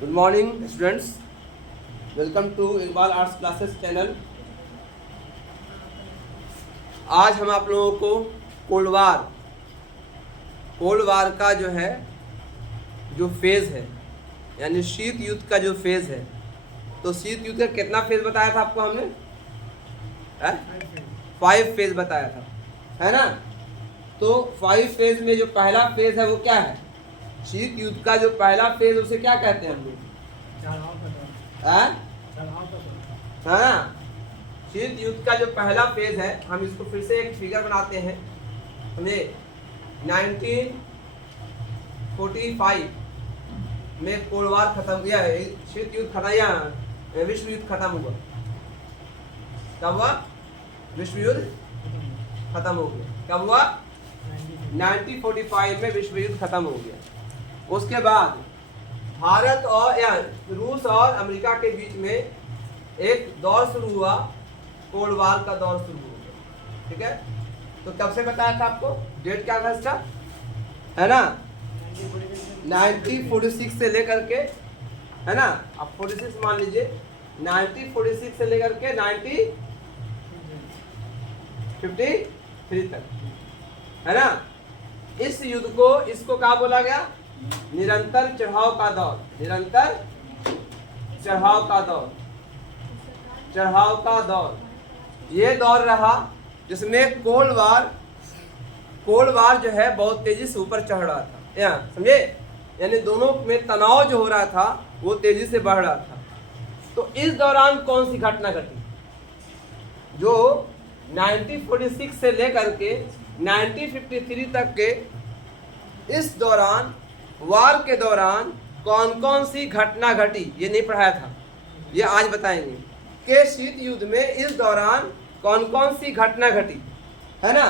Good morning students, welcome to Iqbal arts classes channel. आज हम आप लोगों को कोल्ड वार का जो फेज़ है यानी शीत युद्ध का जो फेज़ है, तो शीत युद्ध का कितना फेज़ बताया था आपको हमने? 5 फेज़ बताया था, है ना। तो 5 फेज़ में जो पहला फेज़ है वो क्या है? शीत युद्ध का जो पहला फेज़ उसे क्या कहते हैं हम लोग? हाँ, शीत युद्ध का जो पहला फेज है, हम इसको फिर से एक फिगर बनाते हैं। हमें 1945 में कोल्ड वार खत्म किया है, शीत युद्ध खत्म या विश्व युद्ध खत्म हुआ। कब हुआ? विश्व युद्ध खत्म हो गया। कब हुआ? 1945 में विश्व युद्ध खत्म हो गया। उसके बाद भारत और या रूस और अमेरिका के बीच में एक दौर शुरू हुआ, कोल्ड वार का दौर शुरू हुआ। ठीक है, तो कब से बताया था आपको? डेट क्या था इसका, है ना? 1946 से लेकर के, है ना, आप 46 मान लीजिए, 1946 से लेकर के 1953 तक, है ना। इस युद्ध को, इसको क्या बोला गया? निरंतर चढ़ाव का दौर। निरंतर चढ़ाव का दौर, चढ़ाव का दौर, ये दौर रहा जिसमें कोल्ड वार जो है बहुत तेजी से ऊपर चढ़ रहा था, या समझे, यानी दोनों में तनाव जो हो रहा था वो तेजी से बढ़ रहा था। तो इस दौरान कौन सी घटना घटी? जो 1946 से लेकर के 1953 तक के इस दौरान, वार के दौरान कौन कौन सी घटना घटी, ये नहीं पढ़ाया था, ये आज बताएंगे कि शीत युद्ध में इस दौरान कौन कौन सी घटना घटी, है ना।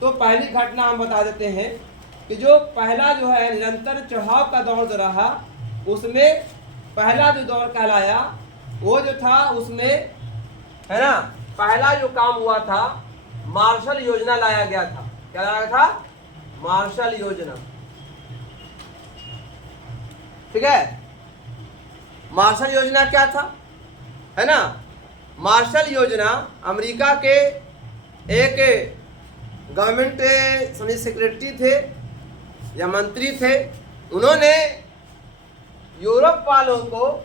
तो पहली घटना हम बता देते हैं कि जो पहला जो है निरंतर चढ़ाव का दौर जो रहा, उसमें पहला जो दौर कहलाया वो जो था, उसमें, है ना, पहला जो काम हुआ था, मार्शल योजना लाया गया था। क्या लाया था? मार्शल योजना। ठीक है, मार्शल योजना क्या था, है ना। मार्शल योजना अमेरिका के एक गवर्नमेंट सेक्रेटरी थे या मंत्री थे, उन्होंने यूरोप वालों को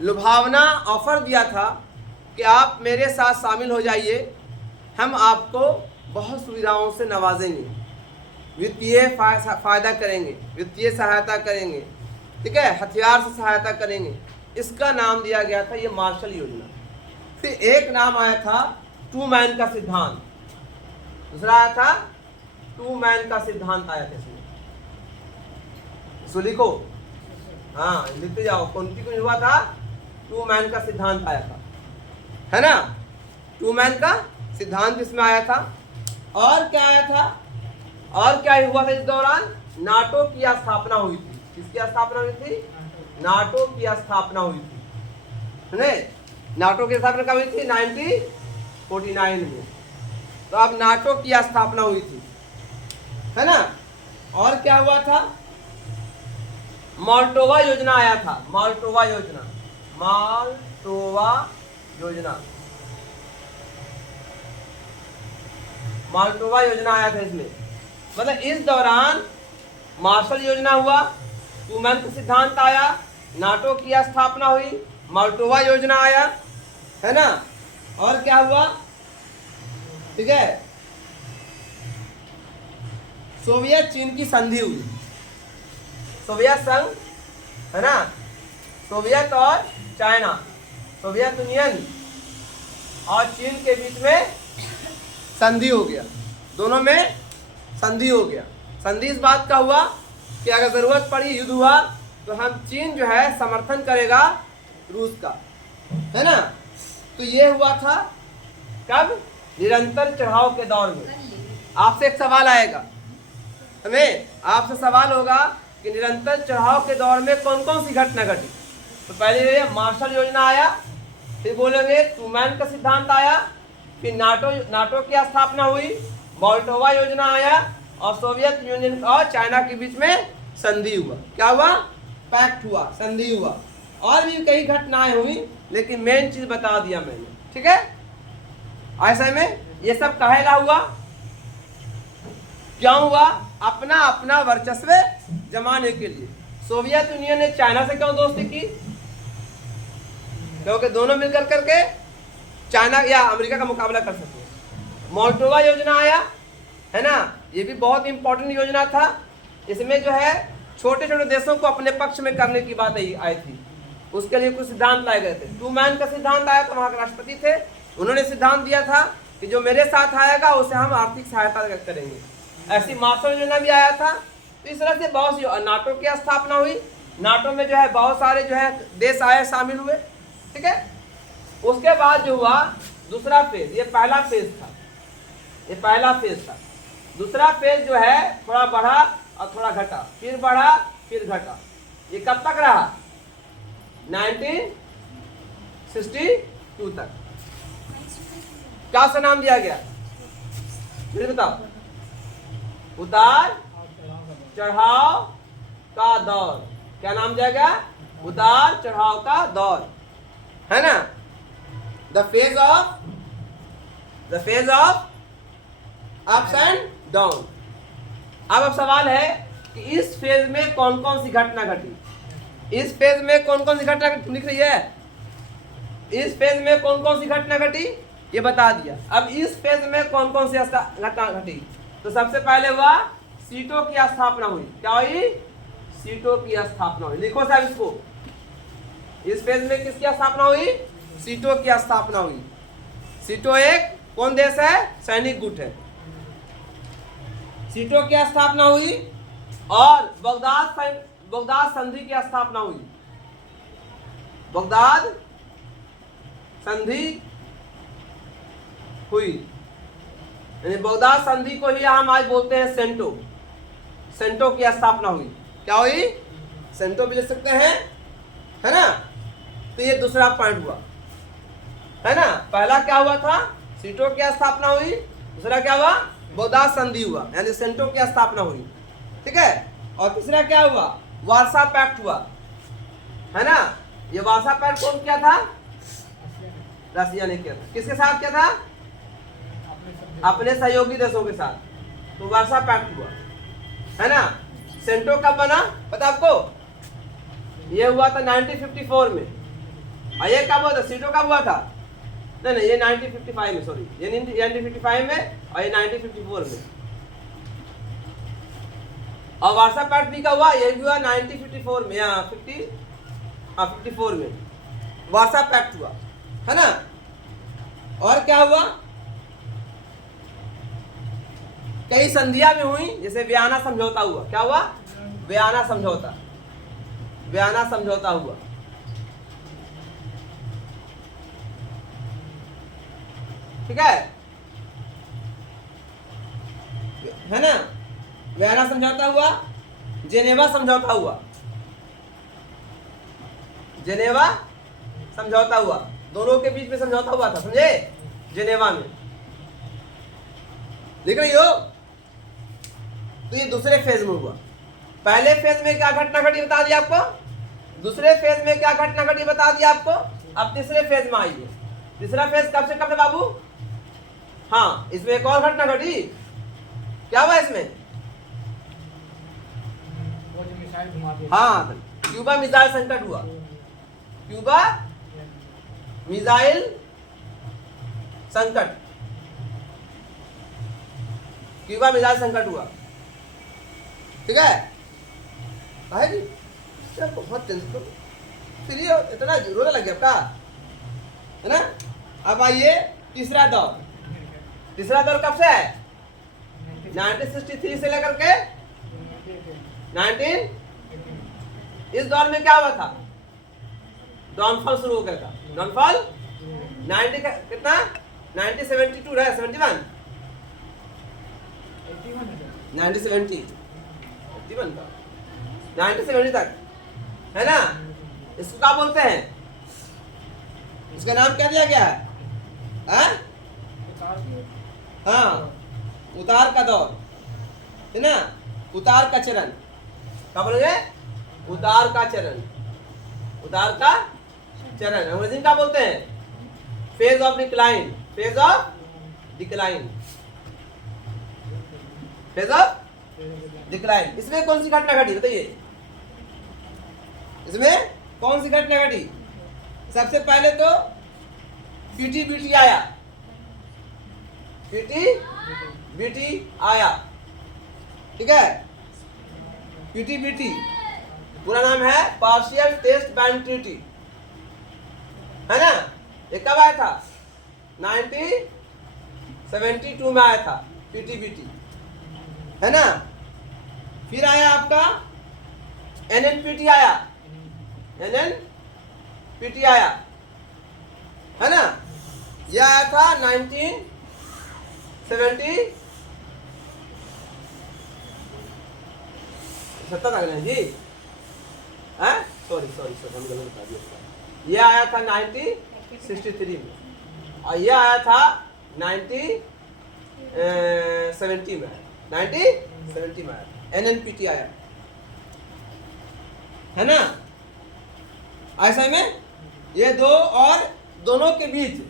लुभावना ऑफर दिया था कि आप मेरे साथ शामिल हो जाइए, हम आपको बहुत सुविधाओं से नवाजेंगे, वित्तीय फायदा करेंगे, वित्तीय सहायता करेंगे, ठीक है, हथियार से सहायता करेंगे। इसका नाम दिया गया था ये मार्शल योजना। फिर एक नाम आया था टू मैन का सिद्धांत, दूसरा आया था टू मैन का सिद्धांत आया था इसमें। इसको लिखो, हाँ लिखते जाओ, कौन हुआ था? टू मैन का सिद्धांत आया था, है ना। टू मैन का सिद्धांत इसमें आया था। और क्या आया था? और क्या हुआ था इस दौरान? नाटो की स्थापना हुई थी। किसकी स्थापना हुई थी? नाटो की स्थापना हुई थी, है। नाटो की स्थापना कब हुई थी? 1949 में। तो अब नाटो की स्थापना हुई थी, है ना। और क्या हुआ था? मोल्टोवा योजना आया था। मोल्टोवा योजना, मोल्टोवा योजना, मोल्टोवा योजना आया था इसमें। मतलब इस दौरान मार्शल योजना हुआ, टू मैन का सिद्धांत आया, नाटो की स्थापना हुई, मोल्टोवा योजना आया, है ना। और क्या हुआ? ठीक है, सोवियत चीन की संधि हुई। सोवियत संघ, है ना, सोवियत और चाइना, सोवियत यूनियन और चीन के बीच में संधि हो गया, दोनों में संधि हो गया। संधि इस बात का हुआ कि अगर जरूरत पड़ी, युद्ध हुआ, तो हम चीन जो है समर्थन करेगा रूस का, है ना। तो ये हुआ था कब? निरंतर चढ़ाव के दौर में। आपसे एक सवाल आएगा, हमें आपसे सवाल होगा कि निरंतर चढ़ाव के दौर में कौन कौन सी घटना घटी। तो पहले मार्शल योजना आया, फिर बोलेंगे टू मैन का सिद्धांत आया, फिर नाटो की स्थापना हुई, मोल्टोवा योजना आया, और सोवियत यूनियन और चाइना के बीच में संधि हुआ। क्या हुआ? पैक्ट हुआ, संधि हुआ, और भी कई घटनाएं हुई, लेकिन मेन चीज बता दिया मैंने, ठीक है। ऐसे में ये सब कहेला हुआ, क्यों हुआ? अपना अपना वर्चस्व जमाने के लिए। सोवियत यूनियन ने चाइना से क्यों दोस्ती की? क्योंकि दोनों मिलकर करके चाइना या अमेरिका का मुकाबला कर सके। मोल्टोवा योजना आया है ना, ये भी बहुत इंपॉर्टेंट योजना था। इसमें जो है छोटे छोटे देशों को अपने पक्ष में करने की बात आई थी। उसके लिए कुछ सिद्धांत लाए गए थे। टू मैन का सिद्धांत आया था, वहाँ के राष्ट्रपति थे, उन्होंने सिद्धांत दिया था कि जो मेरे साथ आएगा उसे हम आर्थिक सहायता करेंगे। ऐसी मार्शल योजना भी आया था। तो इस तरह से बहुत सी नाटो की स्थापना हुई। नाटो में जो है बहुत सारे जो है देश आए, शामिल हुए, ठीक है। उसके बाद जो हुआ दूसरा फेज, ये पहला फेज था, ये पहला फेज था। दूसरा फेज जो है थोड़ा बढ़ा और थोड़ा घटा, फिर बढ़ा फिर घटा। ये कब तक रहा? 1962 तक। क्या सा नाम दिया गया? फिर बताओ। उतार चढ़ाव का दौर। क्या नाम दिया गया? उतार चढ़ाव का दौर, है ना। The phase of ups and down. अब सवाल है कि इस फेज में कौन कौन सी घटना घटी। इस फेज में कौन कौन सी घटना लिख रही है? इस फेज में कौन कौन सी घटना घटी ये बता दिया। अब इस फेज में कौन कौन सी घटना घटी? तो सबसे पहले हुआ सीटों की स्थापना हुई। क्या हुई? सीटों की स्थापना हुई। लिखो साहब इसको। इस फेज में किसकी स्थापना हुई? सीटों की स्थापना हुई। सीटों एक कौन देश है? सैनिक गुट है। सीटों की स्थापना हुई और बगदाद संधि की स्थापना हुई। बगदाद संधि हुई, यानी बगदाद संधि को ही हम आज बोलते हैं सेंटो। सेंटो की स्थापना हुई। क्या हुई? सेंटो भी ले सकते हैं, है ना। तो ये दूसरा पॉइंट हुआ, है ना। पहला क्या हुआ था? सीटों की स्थापना हुई। दूसरा क्या हुआ? बगदाद संधि हुआ, यानी सेंटो की स्थापना हुई, ठीक है। और तीसरा क्या हुआ? वार्सा पैक्ट हुआ, है ना। ये वार्सा पैक्ट कौन किया था? रसिया ने किया था। किसके साथ किया था? अपने सहयोगी देशों के साथ। तो वार्सा पैक्ट हुआ, है ना। सेंटो कब बना पता आपको? ये हुआ था 1954 में। और ये कब हुआ था? सीटो कब हुआ था? नहीं, ये 1955 में, सॉरी, ये 1955 में और ये 1954 में। और वार्सा पैक्ट भी का हुआ, ये भी हुआ 1954 में, 54 में वार्सा पैक्ट हुआ, है ना। और क्या हुआ? कई संधियां भी हुई, जैसे वियना समझौता हुआ। क्या हुआ? वियना समझौता। वियना समझौता हुआ, ठीक है ना। वियना समझौता हुआ, जेनेवा समझौता हुआ। जेनेवा समझौता हुआ, दोनों के बीच में समझौता हुआ था, समझे, जेनेवा में। देख रही हो? तो ये दूसरे फेज में हुआ। पहले फेज में क्या घटना घटी बता दिया आपको। दूसरे फेज में क्या घटना घटी बता दिया आपको। अब तीसरे फेज में आइए। तीसरा फेज कब से कब है बाबू? हाँ, इसमें एक और घटना घटी। क्या हुआ इसमें? हाँ, क्यूबा मिसाइल संकट हुआ। क्यूबा मिसाइल संकट, क्यूबा मिसाइल संकट हुआ, ठीक है। है जी, बहुत टेंशन, फिर ये इतना रोने लग गया आपका, है ना। अब आइए तीसरा दौर। तीसरा दौर कब से है? 1963 से लेकर के 19। इस दौर में क्या हुआ था? डाउनफॉल शुरू हो गया था। डाउनफॉल 90 कितना? 1972 रहा, 71, 1970, 81 था, 1970 तक, है ना। इसको क्या बोलते हैं? इसका नाम क्या दिया गया है? हाँ, उतार का दौर, है ना। उतार का चरण क्या बोलेंगे? उतार का चरण, उतार का चरण अंग्रेजी में क्या बोलते हैं? Phase of decline, phase of decline, phase of decline. इसमें कौन सी घटना घटी बताइए? इसमें कौन सी घटना घटी? सबसे पहले तो पीटी बीटी आया, पीटी बीटी आया, ठीक है। पीटी बीटी पूरा नाम है पार्शियल टेस्ट बैंड ट्रीटी, है ना। ये कब आया था? 1972 में आया था पीटी बीटी, है ना। फिर आया आपका एनएनपीटी आया, एनएनपीटी आया, है ना। यह आया था 1970 तक नहीं जी, सॉरी सॉरी सॉरी हम गलत बता दिया। यह आया था 1963 में और यह आया था 1970 में, 1970 में आया एनएनपीटी आया, है ना। ऐसा में ये दो और दोनों के बीच,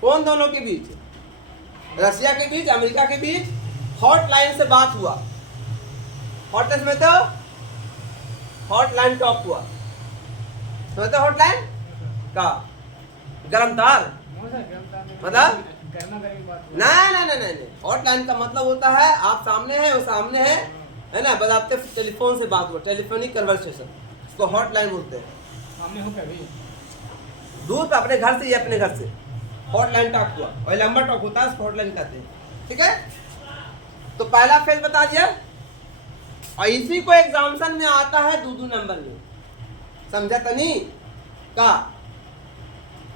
कौन दोनों के बीच? रशिया के बीच, अमेरिका के बीच हॉटलाइन से बात हुआ। हॉटलाइन में तो हॉटलाइन टॉक हुआ, समझते? हॉटलाइन का गरम तार मतलब नहीं। हॉटलाइन का मतलब होता है आप सामने हैं, वो सामने है ना, बस आपके टेलीफोन से बात हुआ, टेलीफोनिक कन्वर्सेशन, उसको हॉटलाइन बोलते हैं। सामने हो क्या भाई? दूर पे अपने घर से या अपने घर से हॉटलाइन टॉक हुआ, और लंबा टॉक होता है, उसको हॉटलाइन कहते हैं, ठीक है। तो पहला फेज बता दिया, और इसी को एग्जामिनेशन में आता है 2 नंबर में, समझा तो नहीं का?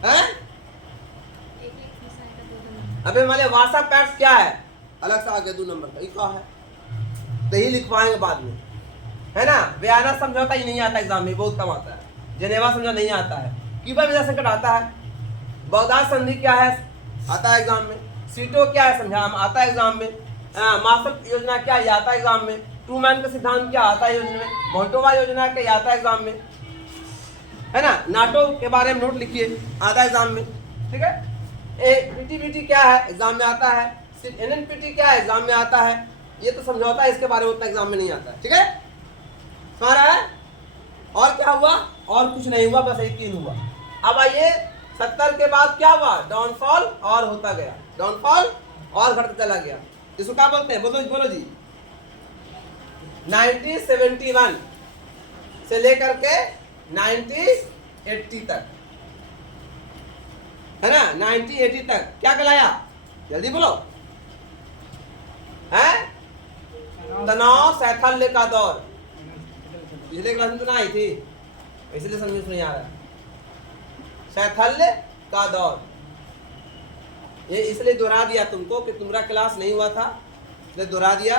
है अबे माले वासा पैट्स क्या है? अलग से आगे 2 नंबर का, ये क्या है? तो ही लिखवाएंगे बाद में, है ना। वियना समझौता ही नहीं आता एग्जाम में, बहुत कम आता है। जेनेवा समझौता नहीं आता है। क्यूबा वीजा संकट आता है। बगदाद संधि क्या है? आता है एग्जाम में। सीटो क्या है? समझा आता है एग्जाम में। मार्शल योजना क्या है? आता है एग्जाम में। ट्रूमैन का सिद्धांत क्या आता है योजना में। मोंटोवा योजना क्या आता है एग्जाम में, है ना। नाटो के बारे में नोट लिखिए, आता है एग्जाम में, ठीक है। पीटीबीटी क्या है? एग्जाम में आता है। एनएनपीटी क्या है? एग्जाम में आता है। ये तो समझौता है, इसके बारे में उतना एग्जाम में नहीं आता है, ठीक है। समझ रहा है? और क्या हुआ? और कुछ नहीं हुआ, बस 1 हुआ। अब आइए 70 के बाद क्या हुआ? डाउनफॉल और होता गया, डाउनफॉल और घटता चला गया। इसको क्या बोलते हैं? बोलो जी। 1971 से लेकर के 1980 तक, है ना। 1980 तक क्या कहलाया? जल्दी बोलो। है तनाव शैथल्य का दौर। पिछले क्लास में तो ना आई थी, इसलिए समझ नहीं आ रहा। शैथल्य का दौर, ये इसलिए दोहरा दिया तुमको कि तुम्हारा क्लास नहीं हुआ था, इसलिए दोहरा दिया।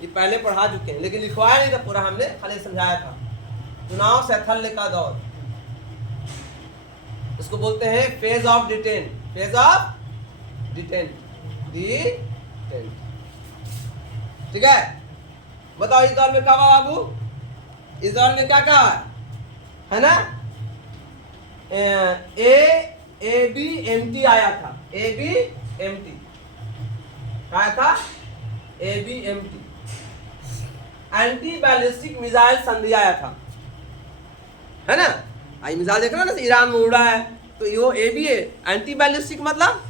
ये पहले पढ़ा चुके हैं, लेकिन लिखवाया नहीं था पूरा, हमने खाली समझाया था। चुनाव शैथल्य का दौर, इसको बोलते हैं phase of detain, phase of detain, ठीक है। बताओ इस दौर में क्या हुआ बाबू? इस दौर में क्या कहा है ना? ABMT आया था। ABMT आया था, ABMT एंटी बैलिस्टिक मिसाइल संधि आया था, है ना। आई मिसाइल देख रहे हो ना, ईरान में उड़ा है, तो यो एबीए एंटी बैलिस्टिक मतलब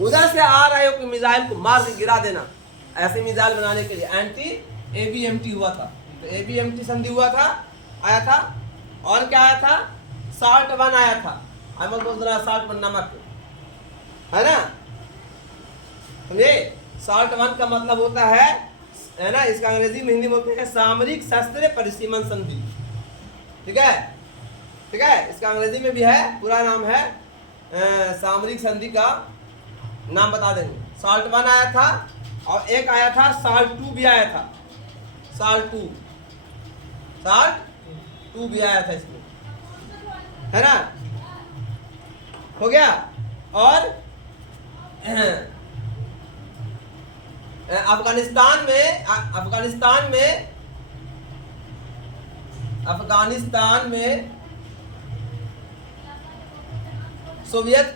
उधर से आ रहे हो कि मिसाइल को मार के गिरा देना, ऐसे मिसाइल बनाने के लिए एंटी ABMT हुआ था। तो ABMT संधि हुआ था, आया था। और क्या आया था? SALT I आया था। अहमद बोल रहा SALT I नमक, है ना। समझे? SALT I का मतलब होता है ना, इसका अंग्रेजी में हिंदी बोलते हैं सामरिक शस्त्र परिसीमन संधि, ठीक है, ठीक है। इसका अंग्रेजी में भी है, पूरा नाम है सामरिक संधि का नाम बता देंगे। SALT I आया था, और एक आया था SALT II भी आया था। SALT II भी आया था इसमें, है ना। हो गया। और अफगानिस्तान में अफगानिस्तान में सोवियत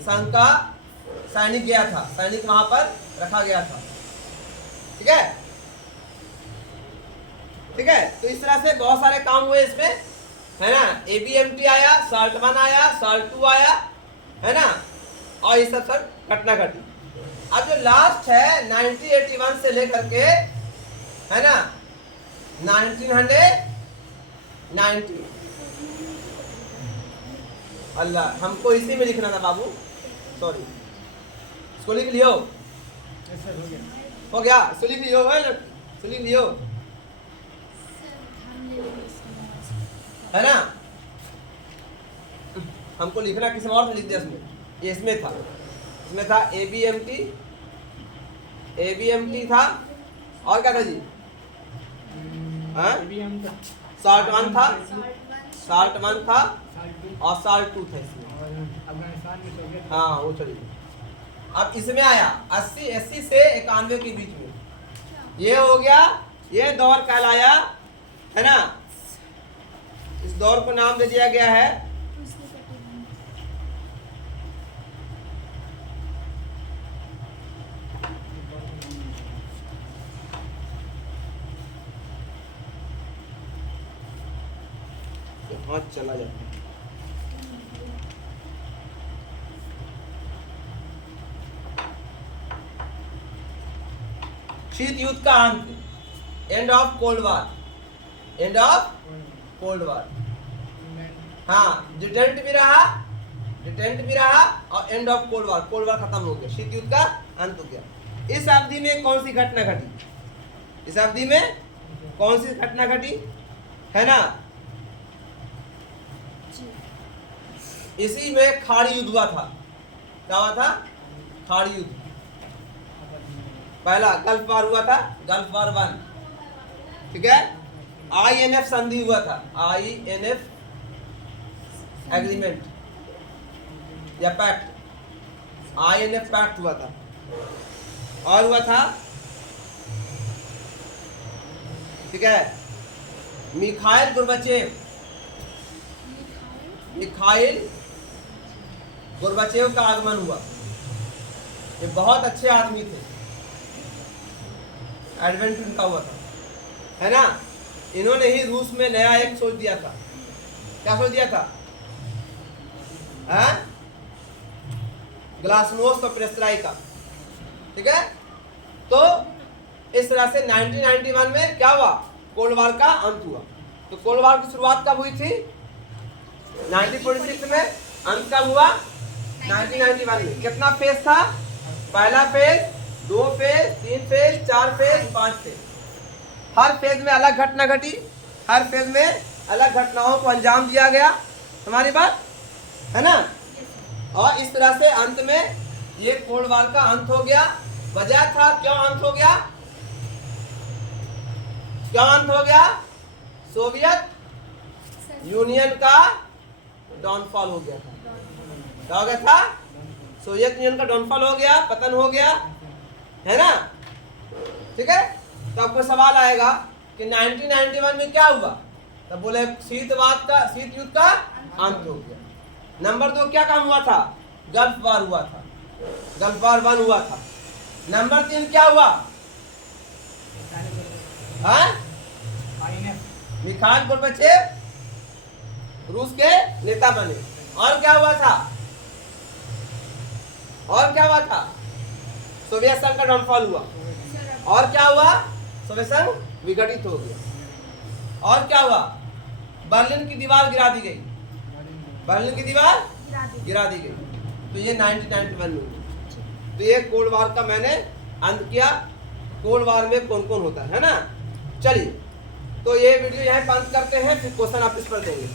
संघ का सैनिक गया था, सैनिक वहां पर रखा गया था। ठीक है, ठीक है। तो इस तरह से बहुत सारे काम हुए इसमें, है ना। ABMT आया, SALT 1 आया, SALT 2 आया, है ना, और ये सब घटना घटी। अब जो लास्ट है 1981 से लेकर के, है ना, 1990, अल्लाह, हमको इसी में लिखना था बाबू, सॉरी, इसको लिख लियो, हो गया, इसको लिख लियो, लिख लियो, है ना। हमको लिखना किसी और से लिख दिया इसमें, ये इसमें था ABMT था, और क्या था जी, SALT 1 था, और SALT 2 था इसमें, हाँ वो चलिए। अब इसमें आया 80 से 91 के बीच में, ये हो गया, ये दौर कहलाया, है ना। इस दौर को नाम दे दिया गया है हाथ चला जाता है, शीत युद्ध का अंत, एंड ऑफ कोल्ड वार, हाँ, डिटेंट भी रहा और एंड ऑफ कोल्ड वार खत्म हो गया, शीत युद्ध का अंत हो गया। इस अवधि में कौन सी घटना घटी, है ना। इसी में खाड़ी युद्ध हुआ था। क्या हुआ था? खाड़ी युद्ध। पहला गल्फ वार हुआ था, गल्फ वार 1, ठीक है। INF संधि हुआ था, INF एग्रीमेंट या पैक्ट, INF पैक्ट हुआ था। और हुआ था, ठीक है, मिखाइल गोर्बाचेव का आगमन हुआ। ये बहुत अच्छे आदमी थे, एडवेंट उनका हुआ था, है ना। इन्होंने ही रूस में नया एक सोच दिया था। क्या सोच दिया था? ग्लासनोस्ट और पेरेस्ट्राइका, ठीक है। तो इस तरह से 1991 में क्या हुआ? कोल्ड वार का अंत हुआ। तो कोल्ड वार की शुरुआत कब हुई थी? 1946 में। अंत कब हुआ? 1991 में। कितना फेज था? पहला phase, 2 phase, 3 phase, 4 phase, 5 phase. हर फेज में अलग घटना घटी, हर फेज में अलग घटनाओं को अंजाम दिया गया। हमारी बात है ना। और इस तरह से अंत में ये कोल्ड वार का अंत हो गया। वजह था, क्यों अंत हो गया? क्यों अंत हो गया? सोवियत यूनियन का डाउनफॉल हो गया था। क्या हो गया था? सोवियत यूनियन का डाउनफॉल हो गया, पतन हो गया, है ना। ठीक है। तो आपको सवाल आएगा कि 1991 में क्या हुआ? तब बोले शीत युद्ध का अंत हो गया। नंबर 2 क्या काम हुआ था? गल्फ वार हुआ था, गल्फ वार 1 हुआ था। नंबर 3 क्या हुआ? मिखाइल गोर्बाचेव रूस के नेता बने। और क्या हुआ था? सोवियत संघ का डाउनफॉल हुआ। और क्या हुआ? सोवियत संघ विघटित हो गया। और क्या हुआ? बर्लिन की दीवार गिरा दी गई। तो ये 1991 में हुआ। तो ये कोल्ड वार का मैंने अंत किया। कोल्ड वार में कौन कौन होता है ना। चलिए, तो ये वीडियो यहाँ बंद करते हैं, फिर क्वेश्चन आप इस पर देंगे।